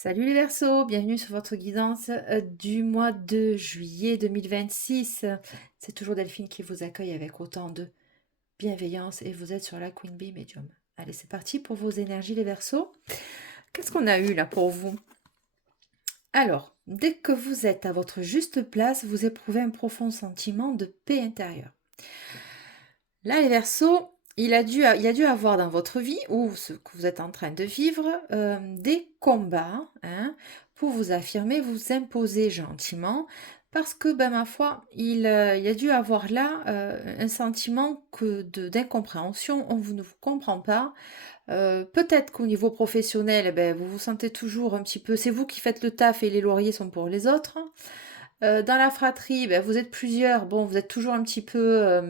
Salut les Verseaux, bienvenue sur votre guidance du mois de juillet 2026. C'est toujours Delphine qui vous accueille avec autant de bienveillance et vous êtes sur la Queen Bee Medium. Allez, c'est parti pour vos énergies les Verseaux. Qu'est-ce qu'on a eu là pour vous? Alors, dès que vous êtes à votre juste place, vous éprouvez un profond sentiment de paix intérieure. Là les Verseaux, il y a dû avoir dans votre vie, ou ce que vous êtes en train de vivre, des combats pour vous affirmer, vous imposer gentiment, parce que, ben, ma foi, il y a dû avoir là un sentiment d'incompréhension, on ne vous comprend pas. Peut-être qu'au niveau professionnel, eh ben, vous vous sentez toujours un petit peu, c'est vous qui faites le taf et les lauriers sont pour les autres. Dans la fratrie, ben, vous êtes plusieurs, bon, vous êtes toujours un petit peu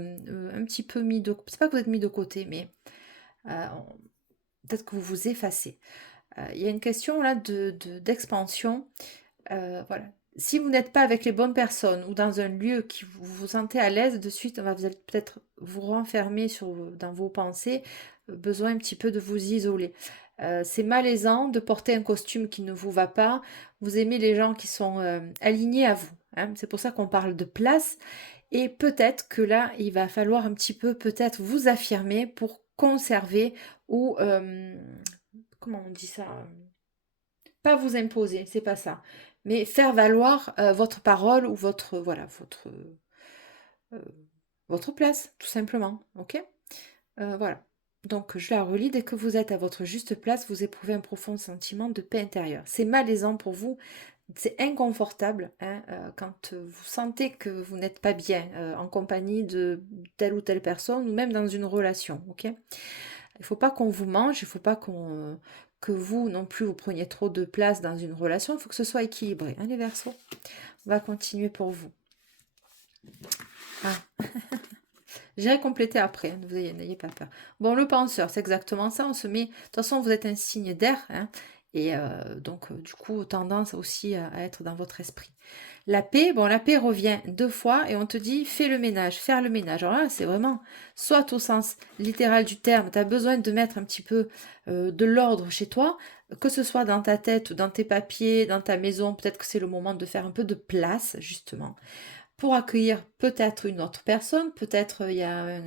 mis de... C'est pas que vous êtes mis de côté, mais euh, peut-être que vous vous effacez. Il y a une question là d'expansion. Voilà. Si vous n'êtes pas avec les bonnes personnes ou dans un lieu qui vous sentez à l'aise, de suite, vous allez peut-être vous renfermer dans vos pensées, besoin un petit peu de vous isoler. C'est malaisant de porter un costume qui ne vous va pas. Vous aimez les gens qui sont alignés à vous. C'est pour ça qu'on parle de place. Et peut-être que là, il va falloir un petit peu peut-être vous affirmer pour conserver ou comment on dit ça? Pas vous imposer, c'est pas ça. Mais faire valoir votre parole ou euh, votre place, tout simplement. Ok. Voilà. Donc je la relis. Dès que vous êtes à votre juste place, vous éprouvez un profond sentiment de paix intérieure. C'est malaisant pour vous, c'est inconfortable quand vous sentez que vous n'êtes pas bien en compagnie de telle ou telle personne ou même dans une relation. Ok. Il ne faut pas qu'on vous mange, il ne faut pas que vous non plus vous preniez trop de place dans une relation. Il faut que ce soit équilibré. Les Verseaux, on va continuer pour vous. Ah. J'irai compléter après, n'ayez pas peur. Bon, le penseur, c'est exactement ça. On se met. De toute façon, vous êtes un signe d'air, et donc, du coup, tendance aussi à être dans votre esprit. La paix, bon, la paix revient 2 fois et on te dit fais le ménage, faire le ménage. Alors là, c'est vraiment, soit au sens littéral du terme, tu as besoin de mettre un petit peu de l'ordre chez toi, que ce soit dans ta tête ou dans tes papiers, dans ta maison, peut-être que c'est le moment de faire un peu de place, justement pour accueillir peut-être une autre personne, peut-être il y a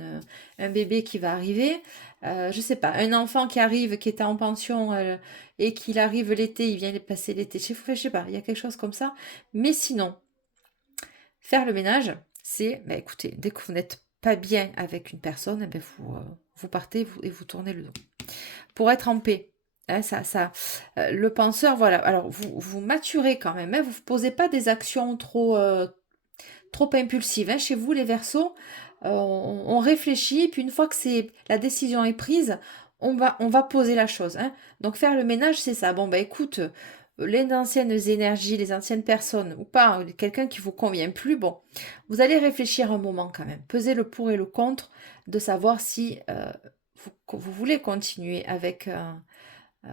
un bébé qui va arriver, je sais pas, un enfant qui arrive, qui était en pension et qu'il arrive l'été, il vient passer l'été chez vous, je sais pas, il y a quelque chose comme ça. Mais sinon, faire le ménage, c'est, bah, écoutez, dès que vous n'êtes pas bien avec une personne, eh ben vous partez et vous tournez le dos. Pour être en paix. Le penseur, voilà. Alors, vous maturez quand même. Vous ne posez pas des actions trop impulsive. Chez vous, les Verseaux, on réfléchit, puis une fois que la décision est prise, on va poser la chose. Donc faire le ménage, c'est ça. Bon, bah écoute, les anciennes énergies, les anciennes personnes, ou pas, quelqu'un qui vous convient plus, bon, vous allez réfléchir un moment quand même. Peser le pour et le contre, de savoir si vous voulez continuer avec euh,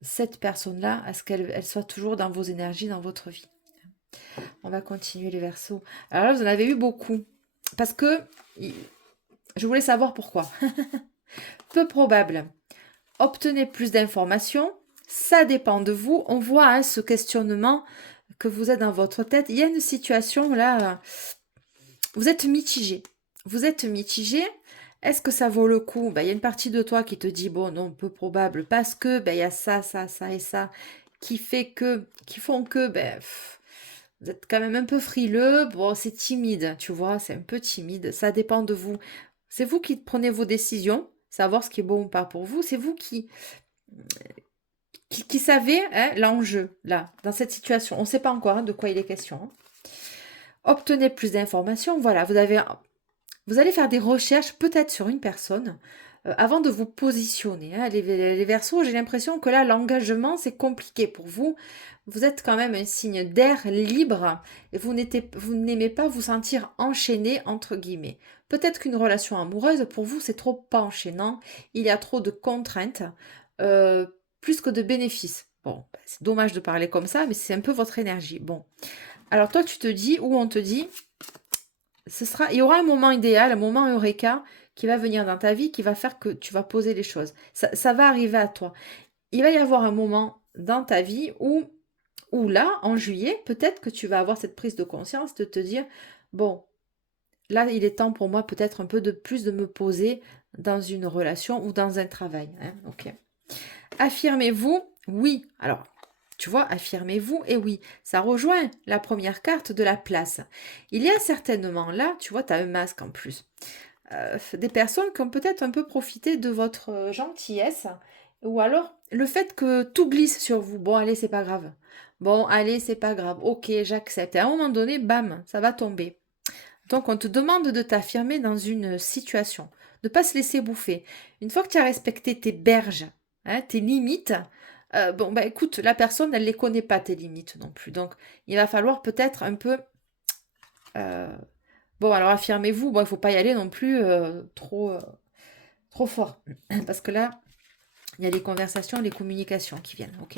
cette personne-là, à ce qu'elle soit toujours dans vos énergies, dans votre vie. On va continuer les Verseaux. Alors là, vous en avez eu beaucoup. Parce que je voulais savoir pourquoi. Peu probable. Obtenez plus d'informations. Ça dépend de vous. On voit ce questionnement que vous êtes dans votre tête. Il y a une situation là. Vous êtes mitigé. Vous êtes mitigé. Est-ce que ça vaut le coup? Il y a une partie de toi qui te dit bon, non, peu probable. Parce que il y a ça, ça, ça et ça qui font que vous êtes quand même un peu frileux. Bon, c'est timide, tu vois, c'est un peu timide. Ça dépend de vous. C'est vous qui prenez vos décisions, savoir ce qui est bon ou pas pour vous. C'est vous qui savez l'enjeu, là, dans cette situation. On ne sait pas encore de quoi il est question. Obtenez plus d'informations. Voilà, vous allez faire des recherches peut-être sur une personne avant de vous positionner. Les Verseaux, j'ai l'impression que là, l'engagement, c'est compliqué pour vous. Vous êtes quand même un signe d'air libre et vous n'aimez pas vous sentir enchaîné, entre guillemets. Peut-être qu'une relation amoureuse, pour vous, c'est trop pas enchaînant. Il y a trop de contraintes, euh, plus que de bénéfices. Bon, c'est dommage de parler comme ça, mais c'est un peu votre énergie. Bon. Alors toi, tu te dis, ou on te dit, il y aura un moment idéal, un moment eureka qui va venir dans ta vie, qui va faire que tu vas poser les choses. Ça va arriver à toi. Il va y avoir un moment dans ta vie où là, en juillet, peut-être que tu vas avoir cette prise de conscience de te dire, bon, là, il est temps pour moi peut-être un peu de plus de me poser dans une relation ou dans un travail. Hein, ok. Affirmez-vous, oui. Alors, tu vois, affirmez-vous et oui. Ça rejoint la première carte de la place. Il y a certainement là, tu vois, tu as un masque en plus. Des personnes qui ont peut-être un peu profité de votre gentillesse ou alors le fait que tout glisse sur vous. Bon, allez, c'est pas grave. Bon, allez, c'est pas grave. Ok, j'accepte. Et à un moment donné, bam, ça va tomber. Donc, on te demande de t'affirmer dans une situation, de ne pas se laisser bouffer. Une fois que tu as respecté tes berges, hein, tes limites, bon, bah écoute, la personne, elle ne les connaît pas, tes limites non plus. Donc, il va falloir peut-être un peu... euh, bon, alors affirmez-vous, bon, il ne faut pas y aller non plus trop fort. Parce que là, il y a les conversations, les communications qui viennent. Ok.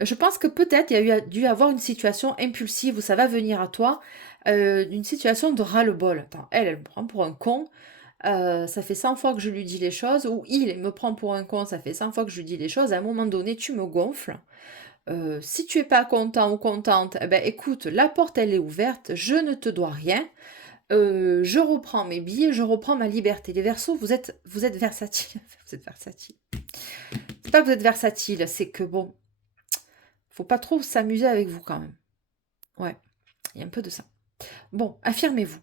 Je pense que peut-être il y a dû avoir une situation impulsive où ça va venir à toi, une situation de ras-le-bol. Attends, elle me prend pour un con. Ça fait 100 fois que je lui dis les choses, ou il me prend pour un con, ça fait 100 fois que je lui dis les choses. À un moment donné, tu me gonfles. Si tu es pas content ou contente, eh ben écoute, la porte elle est ouverte, je ne te dois rien. Je reprends mes billets, je reprends ma liberté. Les Verseaux, vous êtes versatiles. Vous êtes versatiles. C'est pas que vous êtes versatile, c'est que bon, faut pas trop s'amuser avec vous quand même. Ouais, il y a un peu de ça. Bon, affirmez-vous.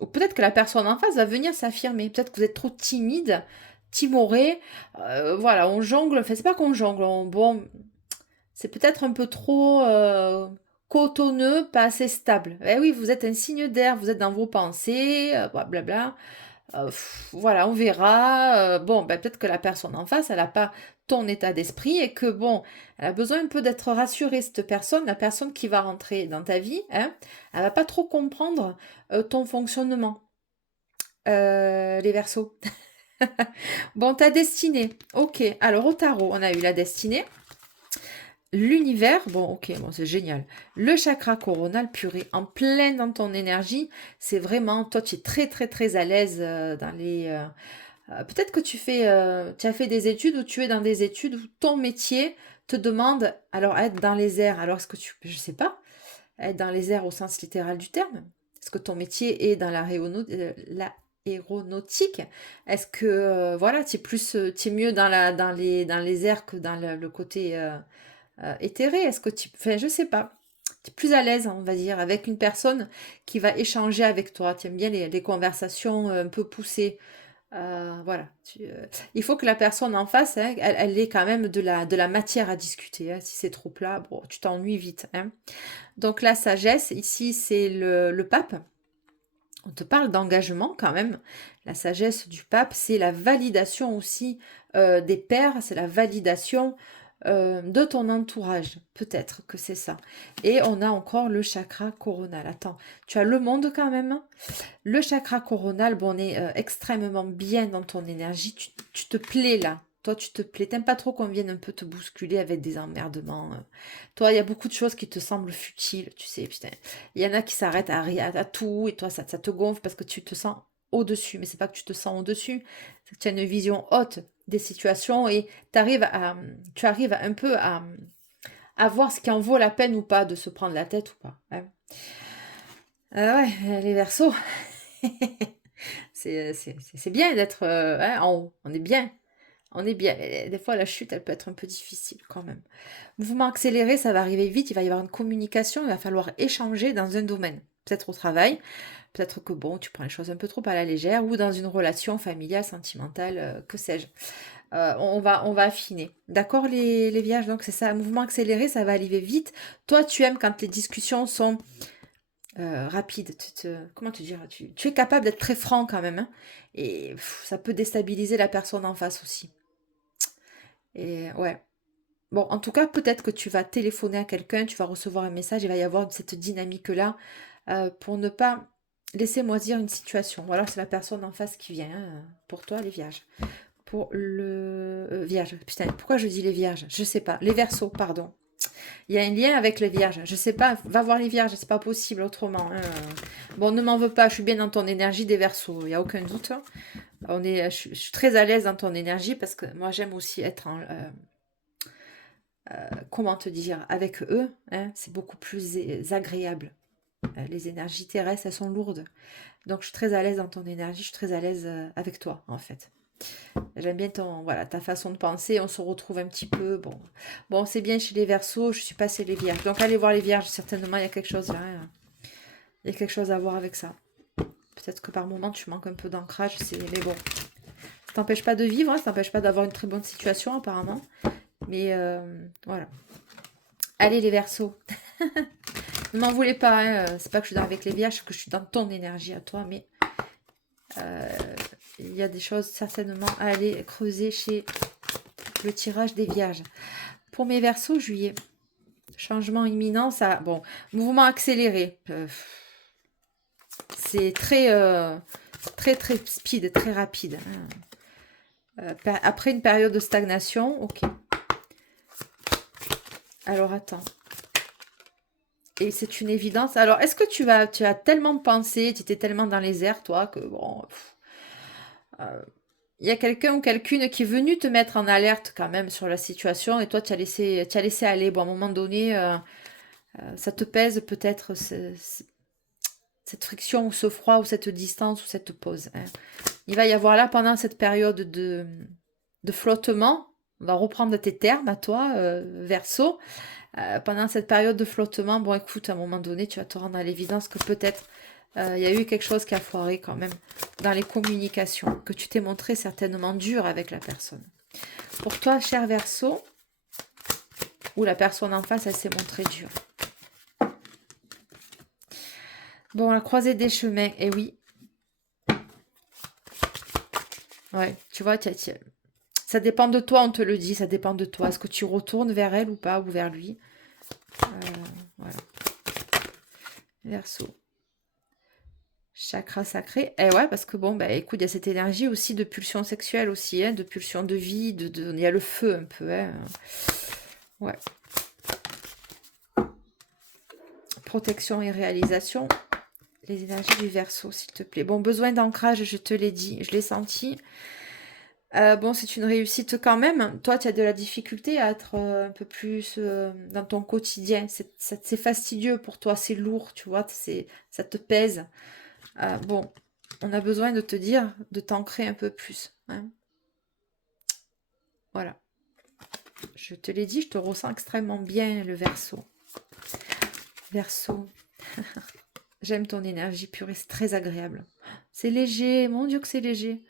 Ou peut-être que la personne en face va venir s'affirmer. Peut-être que vous êtes trop timide, timoré. Voilà, on jongle. Enfin, c'est pas qu'on jongle. Bon, c'est peut-être un peu trop cotonneux, pas assez stable. Eh oui, vous êtes un signe d'air, vous êtes dans vos pensées, blablabla. Voilà, on verra. Bon, ben, peut-être que la personne en face, elle n'a pas ton état d'esprit et que, bon, elle a besoin un peu d'être rassurée, cette personne, la personne qui va rentrer dans ta vie, hein, elle va pas trop comprendre ton fonctionnement, les Verseaux. Bon, ta destinée. Ok, alors au tarot, on a eu la destinée. L'univers, bon, ok, bon, c'est génial. Le chakra coronal purée, en plein dans ton énergie, c'est vraiment, toi, tu es très, très, très à l'aise dans les... peut-être que tu as fait des études ou tu es dans des études où ton métier te demande, alors, être dans les airs. Alors, est-ce que tu, je sais pas, être dans les airs au sens littéral du terme? Est-ce que ton métier est dans l'aéronautique? Est-ce que, voilà, tu es plus, tu es mieux dans les airs que dans le côté éthéré? Est-ce que tu... Enfin, je sais pas. Tu es plus à l'aise, on va dire, avec une personne qui va échanger avec toi. Tu aimes bien les conversations un peu poussées. Voilà. Il faut que la personne en face, hein, elle ait quand même de la matière à discuter. Hein. Si c'est trop plat, bon, tu t'ennuies vite. Hein. Donc la sagesse, ici, c'est le pape. On te parle d'engagement quand même. La sagesse du pape, c'est la validation aussi des pairs, c'est la validation de ton entourage. Peut-être que c'est ça. Et on a encore le chakra coronal. Attends, tu as le monde quand même. Hein. Le chakra coronal, bon, on est extrêmement bien dans ton énergie. Tu te plais là. Toi, tu te plais. T'aimes pas trop qu'on vienne un peu te bousculer avec des emmerdements. Toi, il y a beaucoup de choses qui te semblent futiles, tu sais, putain. Il y en a qui s'arrêtent à rien, à tout, et toi, ça te gonfle parce que tu te sens au-dessus. Mais c'est pas que tu te sens au-dessus, c'est que tu as une vision haute des situations et tu arrives un peu à voir ce qui en vaut la peine ou pas de se prendre la tête ou pas. Hein. Ouais, les Verseaux. C'est bien d'être hein, en haut. On est bien. On est bien. Mais des fois, la chute, elle peut être un peu difficile quand même. Mouvement accéléré, ça va arriver vite. Il va y avoir une communication. Il va falloir échanger dans un domaine. Peut-être au travail. Peut-être que bon, tu prends les choses un peu trop à la légère. Ou dans une relation familiale, sentimentale, que sais-je. On va affiner. D'accord, les vierges? Donc, c'est ça. Un mouvement accéléré, ça va arriver vite. Toi, tu aimes quand les discussions sont rapide. Comment te dire tu es capable d'être très franc quand même. Hein, et ça peut déstabiliser la personne en face aussi. Et ouais. Bon, en tout cas, peut-être que tu vas téléphoner à quelqu'un, tu vas recevoir un message, il va y avoir cette dynamique-là pour ne pas laisser moisir une situation. Ou alors c'est la personne en face qui vient hein, pour toi, les vierges. Pour le vierge. Putain, pourquoi je dis les vierges? Je sais pas. Les verseaux, pardon. Il y a un lien avec les vierges. Je sais pas, va voir les vierges, c'est pas possible autrement. Hein. Bon, ne m'en veux pas, je suis bien dans ton énergie des Verseaux, il n'y a aucun doute. Je suis très à l'aise dans ton énergie parce que moi j'aime aussi être comment te dire, avec eux, hein, c'est beaucoup plus agréable. Les énergies terrestres, elles sont lourdes. Donc, je suis très à l'aise dans ton énergie, je suis très à l'aise avec toi, en fait. J'aime bien voilà, ta façon de penser, on se retrouve un petit peu. Bon, c'est bien chez les Verseaux, je suis pas chez les Vierges. Donc, allez voir les Vierges, certainement, il y a quelque chose là. Hein. Il y a quelque chose à voir avec ça. Peut-être que par moment, tu manques un peu d'ancrage, mais bon. Ça t'empêche pas de vivre, hein, ça t'empêche pas d'avoir une très bonne situation, apparemment. Mais voilà. Allez, les Verseaux. Ne m'en voulez pas, hein. C'est pas que je suis avec les Vierges, que je suis dans ton énergie à toi, mais il y a des choses certainement à aller creuser chez le tirage des Vierges. Pour mes Verseaux, juillet, changement imminent, ça, bon, mouvement accéléré. C'est très speed, très rapide. Hein. Après une période de stagnation, ok. Alors attends. Et c'est une évidence. Alors, est-ce que tu as tellement pensé, tu étais tellement dans les airs, toi, que bon, il y a quelqu'un ou quelqu'une qui est venu te mettre en alerte quand même sur la situation et toi, tu as laissé aller. Bon, à un moment donné, ça te pèse peut-être cette friction ou ce froid ou cette distance ou cette pause. Hein. Il va y avoir là, pendant cette période de flottement, on va reprendre tes termes à toi, Verseau. Pendant cette période de flottement, bon écoute, à un moment donné, tu vas te rendre à l'évidence que peut-être il y a eu quelque chose qui a foiré quand même dans les communications, que tu t'es montré certainement dur avec la personne. Pour toi, cher Verseau, ou la personne en face, elle s'est montrée dure. Bon, la croisée des chemins, eh oui. Ouais, tu vois, ça dépend de toi, on te le dit, ça dépend de toi. Est-ce que tu retournes vers elle ou pas, ou vers lui? Voilà. Verseau. Chakra sacré. Eh ouais, parce que bon, bah écoute, il y a cette énergie aussi de pulsion sexuelle aussi, hein, de pulsion de vie, il y a le feu un peu, hein. Ouais. Protection et réalisation. Les énergies du Verseau, s'il te plaît. Bon, besoin d'ancrage, je te l'ai dit, je l'ai senti. Bon, c'est une réussite quand même. Toi, tu as de la difficulté à être un peu plus dans ton quotidien. C'est fastidieux pour toi, c'est lourd, tu vois, ça te pèse. Bon, on a besoin de te dire, de t'ancrer un peu plus. Hein. Voilà. Je te l'ai dit, je te ressens extrêmement bien, le Verseau. Verseau. J'aime ton énergie pure et c'est très agréable. C'est léger, mon Dieu que c'est léger.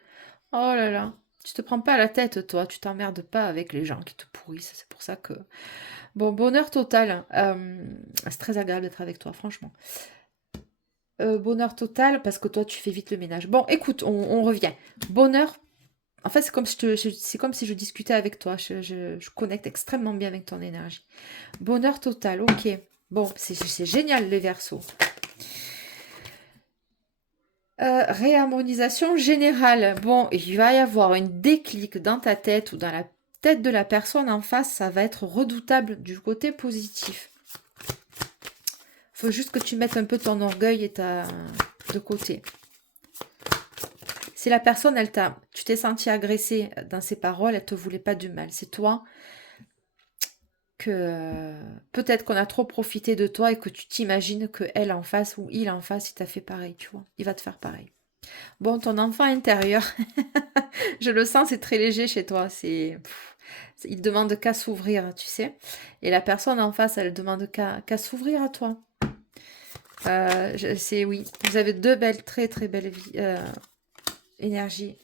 Oh là là. Tu te prends pas la tête, toi. Tu t'emmerdes pas avec les gens qui te pourrissent. C'est pour ça que... Bon, bonheur total. C'est très agréable d'être avec toi, franchement. Bonheur total, parce que toi, tu fais vite le ménage. Bon, écoute, on revient. Bonheur. En fait, c'est comme si je discutais avec toi. Je connecte extrêmement bien avec ton énergie. Bonheur total, ok. Bon, c'est génial, les Verseaux. Réharmonisation générale. Bon, il va y avoir un déclic dans ta tête ou dans la tête de la personne en face. Ça va être redoutable du côté positif. Faut juste que tu mettes un peu ton orgueil de côté. Si la personne, tu t'es senti agressé dans ses paroles, elle te voulait pas du mal. C'est toi que peut-être qu'on a trop profité de toi et que tu t'imagines que elle en face ou il en face, il t'a fait pareil, tu vois. Il va te faire pareil. Bon, ton enfant intérieur, je le sens, c'est très léger chez toi. Il demande qu'à s'ouvrir, tu sais. Et la personne en face, elle demande qu'à s'ouvrir à toi. Oui, vous avez deux très très belles énergies.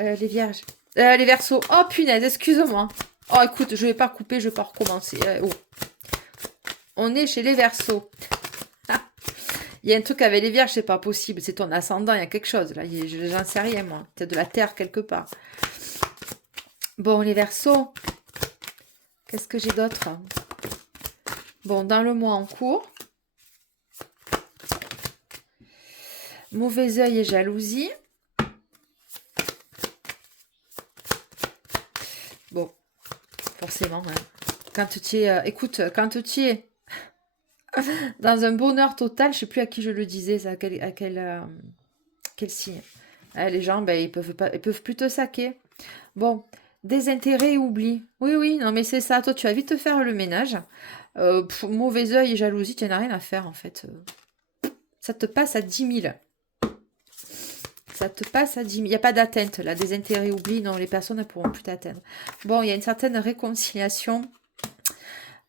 Les Vierges. Les Verseaux. Oh punaise, excuse-moi. Oh écoute, je vais pas couper, je vais pas recommencer. Oh. On est chez les Verseaux. Il y a un truc avec les Vierges, c'est pas possible. C'est ton ascendant, il y a quelque chose. Là, j'en sais rien, moi. Tu as de la terre quelque part. Bon, les Verseaux. Qu'est-ce que j'ai d'autre? Bon, dans le mois en cours. Mauvais œil et jalousie. Bon, forcément. Hein. Quand tu es... écoute, quand tu es dans un bonheur total, je sais plus à qui je le disais, à quel signe. Les gens, ben, ils peuvent plus te saquer. Bon, Désintérêt et oubli. Oui, oui, non, mais c'est ça. Toi, tu vas vite te faire le ménage. Mauvais œil et jalousie, tu n'en as rien à faire, en fait. Ça te passe à 10 000. Ça te passe à 10 000. Il n'y a pas d'atteinte, là. Désintérêt, oubli, non, les personnes ne pourront plus t'atteindre. Bon, il y a une certaine réconciliation.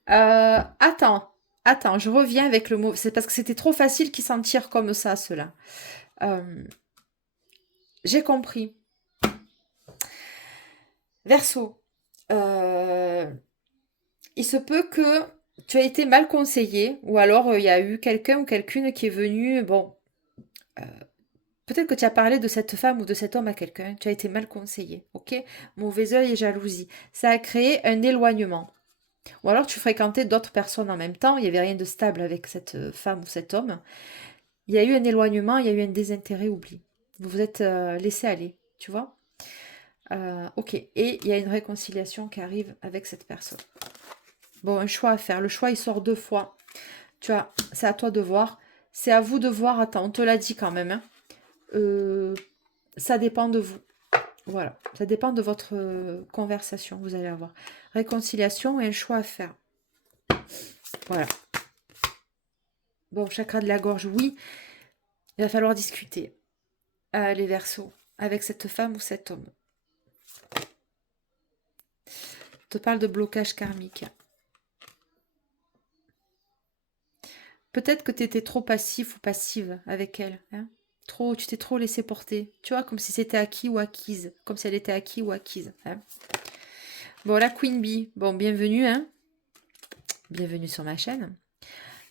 Attends. Attends, je reviens avec le mot. C'est parce que c'était trop facile qu'ils s'en tirent comme ça, ceux-là. J'ai compris. Verseau. Il se peut que tu aies été mal conseillé, ou alors il y a eu quelqu'un ou quelqu'une qui est venu, bon, euh, peut-être que tu as parlé de cette femme ou de cet homme à quelqu'un, tu as été mal conseillé, ok? Mauvais œil et jalousie. Ça a créé un éloignement. Ou alors tu fréquentais d'autres personnes en même temps, il n'y avait rien de stable avec cette femme ou cet homme. Il y a eu un éloignement, il y a eu un désintérêt, oubli. Vous vous êtes laissé aller, tu vois? Ok, et il y a une réconciliation qui arrive avec cette personne. Bon, un choix à faire. Le choix, il sort 2 fois. Tu vois, c'est à toi de voir. C'est à vous de voir. Attends, on te l'a dit quand même, hein. Ça dépend de vous. Voilà, ça dépend de votre conversation, vous allez avoir. Réconciliation et un choix à faire. Voilà. Bon, chakra de la gorge, oui. Il va falloir discuter, les Verseaux, avec cette femme ou cet homme. On te parle de blocage karmique. Peut-être que tu étais trop passif ou passive avec elle. Hein. Tu t'es trop laissé porter. Tu vois, comme si c'était acquis ou acquise. Comme si elle était acquis ou acquise. Hein. Bon, la Queen Bee. Bon, bienvenue. Hein. Bienvenue sur ma chaîne.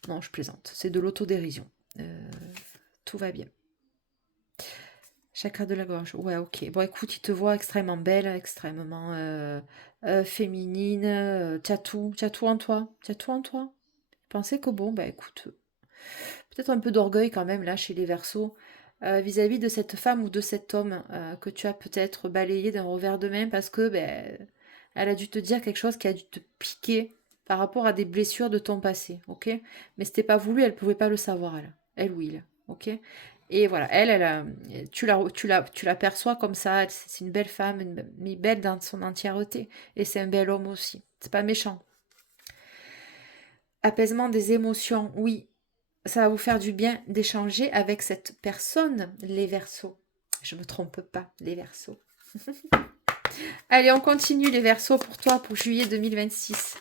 Non, je plaisante. C'est de l'autodérision. Tout va bien. Chakra de la gorge. Ouais, ok. Bon, écoute, il te voit extrêmement belle, extrêmement féminine. Tu as tout en toi. Tu as tout en toi. Pensez que bon, bah écoute, peut-être un peu d'orgueil quand même là chez les Verseaux vis-à-vis de cette femme ou de cet homme que tu as peut-être balayé d'un revers de main parce que ben, elle a dû te dire quelque chose qui a dû te piquer par rapport à des blessures de ton passé, ok? Mais c'était pas voulu, elle pouvait pas le savoir, elle ou il, ok? Et voilà, tu l'aperçois comme ça, c'est une belle femme, mais belle dans son entièreté, et c'est un bel homme aussi. C'est pas méchant. Apaisement des émotions, oui, ça va vous faire du bien d'échanger avec cette personne, les Verseaux. Je me trompe pas, les Verseaux. Allez, on continue les Verseaux pour toi pour juillet 2026.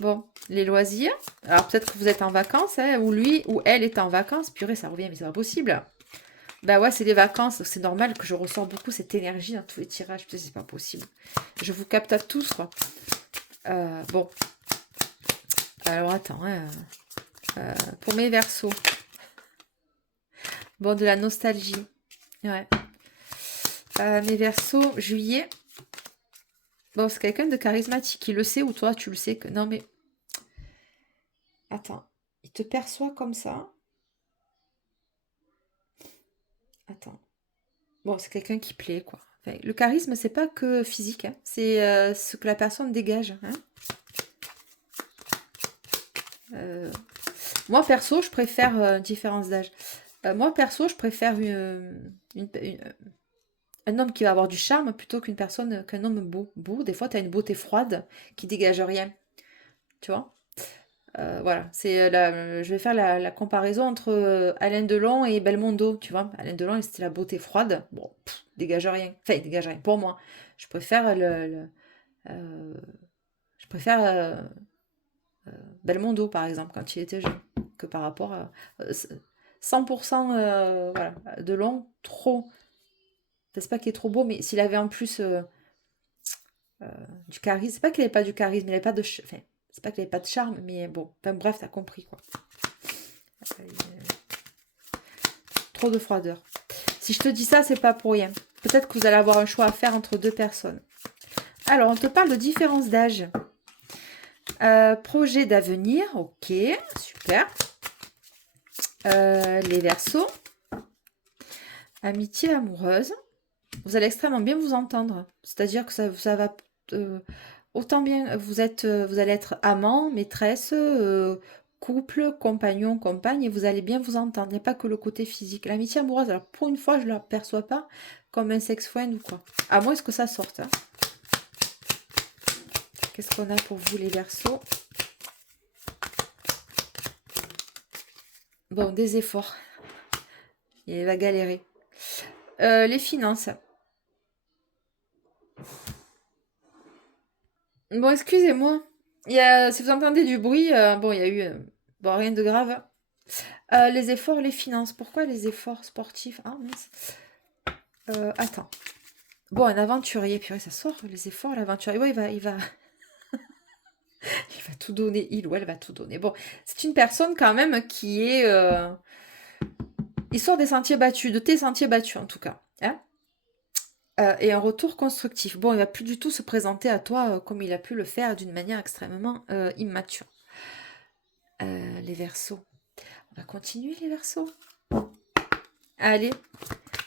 Bon, les loisirs. Alors peut-être que vous êtes en vacances, hein, ou lui ou elle est en vacances. Purée, ça revient, mais c'est pas possible. Bah ouais, c'est les vacances. C'est normal que je ressens beaucoup cette énergie dans tous les tirages. C'est pas possible. Je vous capte à tous, quoi. Bon. Alors attends, hein, pour mes Verseaux. Bon, de la nostalgie. Ouais. Mes Verseaux, juillet. Bon, c'est quelqu'un de charismatique. Il le sait ou toi, tu le sais que... Non, mais... Attends. Il te perçoit comme ça. Attends. Bon, c'est quelqu'un qui plaît, quoi. Enfin, le charisme, c'est pas que physique. Hein. C'est ce que la personne dégage. Hein. Moi, perso, je préfère... différence d'âge. Moi, perso, je préfère un homme qui va avoir du charme plutôt qu'un homme beau. Beau, des fois, tu as une beauté froide qui dégage rien. Tu vois? Voilà, je vais faire la comparaison entre Alain Delon et Belmondo, tu vois. Alain Delon, c'était la beauté froide. Bon, dégage rien. Enfin, il dégage rien. Pour moi, je préfère euh, je préfère Belmondo, par exemple, quand il était jeune, que par rapport à 100% voilà, Delon, trop. C'est pas qu'il est trop beau, mais s'il avait en plus du charisme, c'est pas qu'il n'avait pas du charisme, il n'avait pas de... Enfin, c'est pas qu'il n'avait pas de charme, mais bon, enfin, bref, t'as compris, quoi. Trop de froideur. Si je te dis ça, c'est pas pour rien. Peut-être que vous allez avoir un choix à faire entre deux personnes. Alors, on te parle de différence d'âge. Projet d'avenir, ok, super. Les Verseaux. Amitié amoureuse. Vous allez extrêmement bien vous entendre. C'est-à-dire que ça va autant bien. Vous allez être amant, maîtresse, couple, compagnon, compagne, et vous allez bien vous entendre. Il n'y a pas que le côté physique. L'amitié amoureuse, alors pour une fois, je ne la perçois pas comme un sex friend ou quoi. À moins que ça sorte. Hein. Qu'est-ce qu'on a pour vous, les Verseaux? Bon, des efforts. Il va galérer. Les finances. Bon, excusez-moi. Si vous entendez du bruit, bon, il y a eu... bon, rien de grave. Les efforts, les finances. Pourquoi les efforts sportifs? Ah, mince. Attends. Bon, un aventurier. Purée, ça sort, les efforts, l'aventurier. Ouais, il va... il va tout donner. Il ou elle va tout donner. Bon, c'est une personne quand même qui est... il sort des sentiers battus, de tes sentiers battus en tout cas. Hein, et un retour constructif. Bon, il va plus du tout se présenter à toi comme il a pu le faire d'une manière extrêmement immature. Les Verseaux. On va continuer les Verseaux. Allez,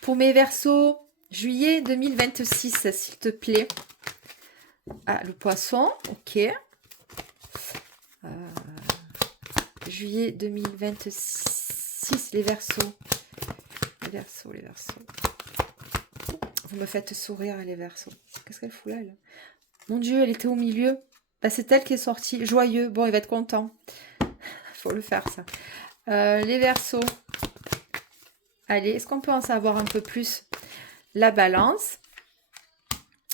pour mes Verseaux, juillet 2026, s'il te plaît. Ah, le Poisson, ok. Juillet 2026, les Verseaux. Les Verseaux, les Verseaux. Vous me faites sourire, les Verseaux. Qu'est-ce qu'elle fout là, elle? Mon Dieu, elle était au milieu. Bah, c'est elle qui est sortie. Joyeux. Bon, il va être content. Faut le faire, ça. Les Verseaux. Allez, est-ce qu'on peut en savoir un peu plus? La Balance.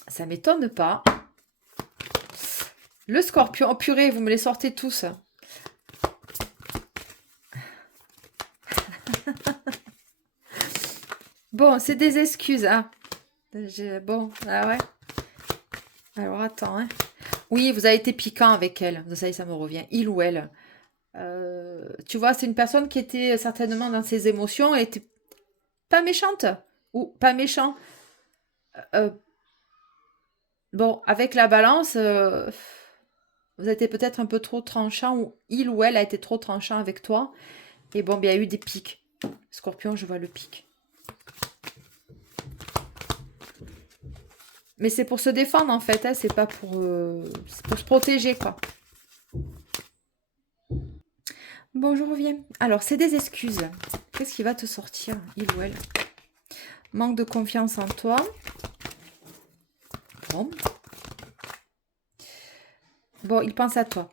Ça m'étonne pas. Le Scorpion. Oh purée, vous me les sortez tous. Bon, c'est des excuses. Hein. Bon, ah ouais. Alors, attends. Hein. Oui, vous avez été piquant avec elle. Ça y est, ça me revient. Il ou elle. Tu vois, c'est une personne qui était certainement dans ses émotions. Elle était pas méchante. Ou pas méchant. Bon, avec la Balance, vous avez été peut-être un peu trop tranchant. Ou il ou elle a été trop tranchant avec toi. Et bon, il y a eu des pics. Scorpion, je vois le pic. Mais c'est pour se défendre, en fait. Hein, c'est pas pour... c'est pour se protéger, quoi. Bon, je reviens. Alors, c'est des excuses. Qu'est-ce qui va te sortir, il ou elle? Manque de confiance en toi. Bon. Bon, il pense à toi.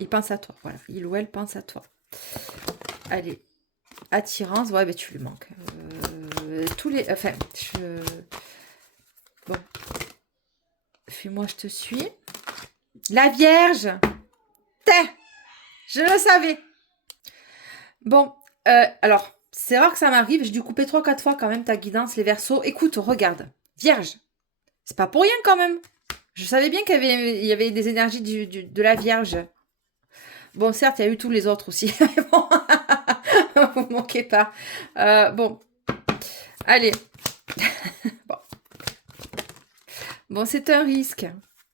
Il pense à toi. Voilà. Il ou elle pense à toi. Allez. Attirance. Ouais, mais tu lui manques. Tous les... Enfin, bon. Fuis-moi, je te suis. La Vierge. Je le savais. Bon, alors, c'est rare que ça m'arrive. J'ai dû couper 3-4 fois quand même ta guidance, les Verseaux. Écoute, regarde. Vierge. C'est pas pour rien quand même. Je savais bien qu'il y avait des énergies de la Vierge. Bon, certes, il y a eu tous les autres aussi. Bon, vous ne manquez pas. Bon. Allez. Bon, bon c'est un risque.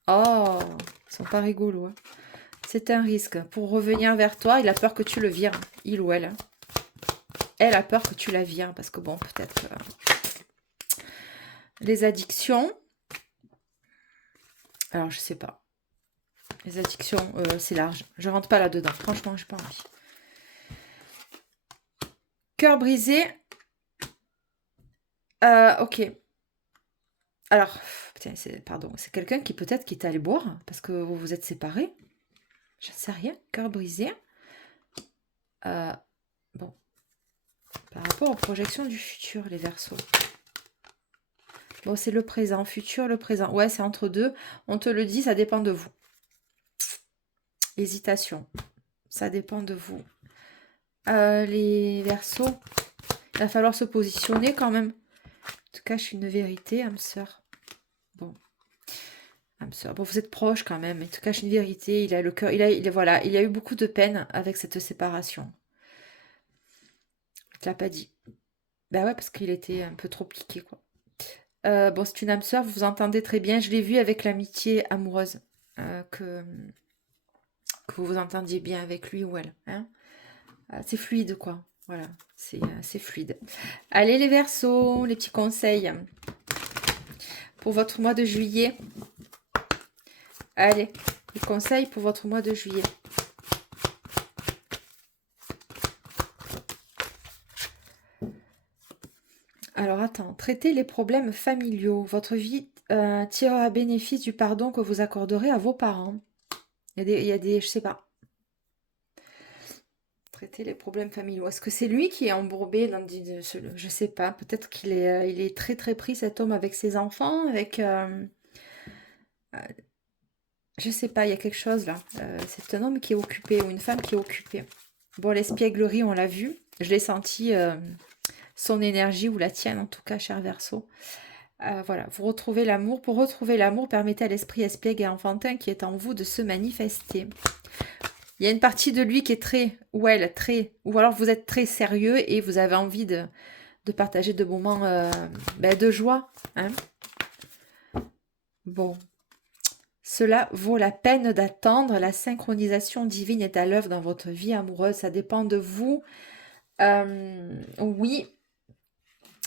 Oh, ils sont pas rigolos. Hein. C'est un risque. Pour revenir vers toi, il a peur que tu le vires. Il ou elle. Elle a peur que tu la vires. Parce que bon, peut-être... les addictions. Alors, je sais pas. Les addictions, c'est large. Je rentre pas là-dedans. Franchement, j'ai pas envie. Cœur brisé. Ok. Alors, putain, pardon. C'est quelqu'un qui peut-être qui est allé boire parce que vous vous êtes séparés. Je ne sais rien. Cœur brisé. Bon. Par rapport aux projections du futur, les Verseaux. Bon, c'est le présent. Futur, le présent. Ouais, c'est entre deux. On te le dit, ça dépend de vous. Hésitation. Ça dépend de vous. Les Verseaux. Il va falloir se positionner quand même. Te cache une vérité, âme sœur. Bon. Âme sœur. Bon, vous êtes proches quand même. Il te cache une vérité. Il a le cœur. Voilà, il a eu beaucoup de peine avec cette séparation. Il te l'a pas dit. Ben ouais, parce qu'il était un peu trop piqué, quoi. Bon, c'est une âme sœur, vous vous entendez très bien. Je l'ai vu avec l'amitié amoureuse. Que vous vous entendiez bien avec lui ou elle. Hein, c'est fluide, quoi. Voilà, c'est fluide. Allez, les Verseaux, les petits conseils pour votre mois de juillet. Allez, les conseils pour votre mois de juillet. Alors, attends. Traitez les problèmes familiaux. Votre vie tirera bénéfice du pardon que vous accorderez à vos parents. Je sais pas. Traiter les problèmes familiaux. Est-ce que c'est lui qui est embourbé dans je sais pas. Peut-être il est très très pris cet homme avec ses enfants, avec. Je sais pas. Il y a quelque chose là. C'est un homme qui est occupé ou une femme qui est occupée. Bon, l'espièglerie, on l'a vu. Je l'ai senti. Son énergie ou la tienne en tout cas, cher Verseau. Voilà, vous retrouvez l'amour. Pour retrouver l'amour, permettez à l'esprit espiègle et enfantin qui est en vous de se manifester. Il y a une partie de lui qui est très, ou elle, très, ou alors vous êtes très sérieux et vous avez envie de partager de moments de joie. Hein. Bon, cela vaut la peine d'attendre. La synchronisation divine est à l'œuvre dans votre vie amoureuse. Ça dépend de vous. Oui.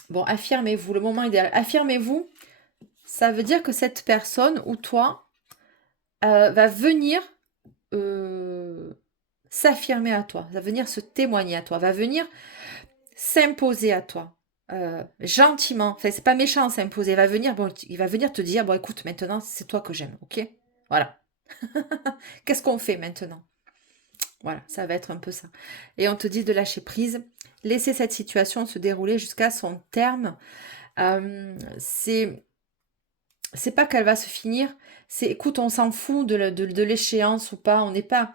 Bon, affirmez-vous. Le moment idéal. Affirmez-vous. Ça veut dire que cette personne ou toi va venir s'affirmer à toi, va venir se témoigner à toi, va venir s'imposer à toi. Gentiment, enfin c'est pas méchant s'imposer, il va venir te dire, bon écoute, maintenant c'est toi que j'aime, ok. Voilà. Qu'est-ce qu'on fait maintenant? Voilà, ça va être un peu ça. Et on te dit de lâcher prise, laisser cette situation se dérouler jusqu'à son terme. C'est pas qu'elle va se finir, c'est écoute, on s'en fout de l'échéance ou pas, on n'est pas,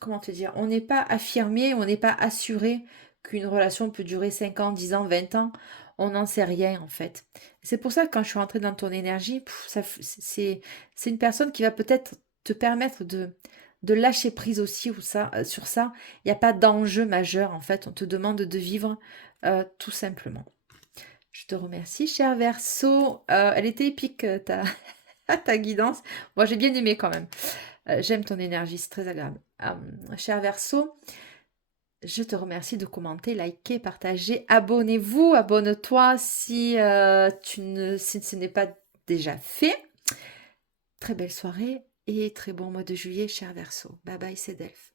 comment te dire, on n'est pas affirmé, on n'est pas assuré qu'une relation peut durer 5 ans, 10 ans, 20 ans, on n'en sait rien en fait. C'est pour ça que quand je suis rentrée dans ton énergie, c'est une personne qui va peut-être te permettre de lâcher prise aussi ou ça, sur ça. Il n'y a pas d'enjeu majeur en fait, on te demande de vivre tout simplement. Je te remercie, cher Verseau. Elle était épique, ta guidance. Moi, j'ai bien aimé quand même. J'aime ton énergie, c'est très agréable. Cher Verseau, je te remercie de commenter, liker, partager. Abonnez-vous, abonne-toi si ce n'est pas déjà fait. Très belle soirée et très bon mois de juillet, cher Verseau. Bye bye, c'est Delphes.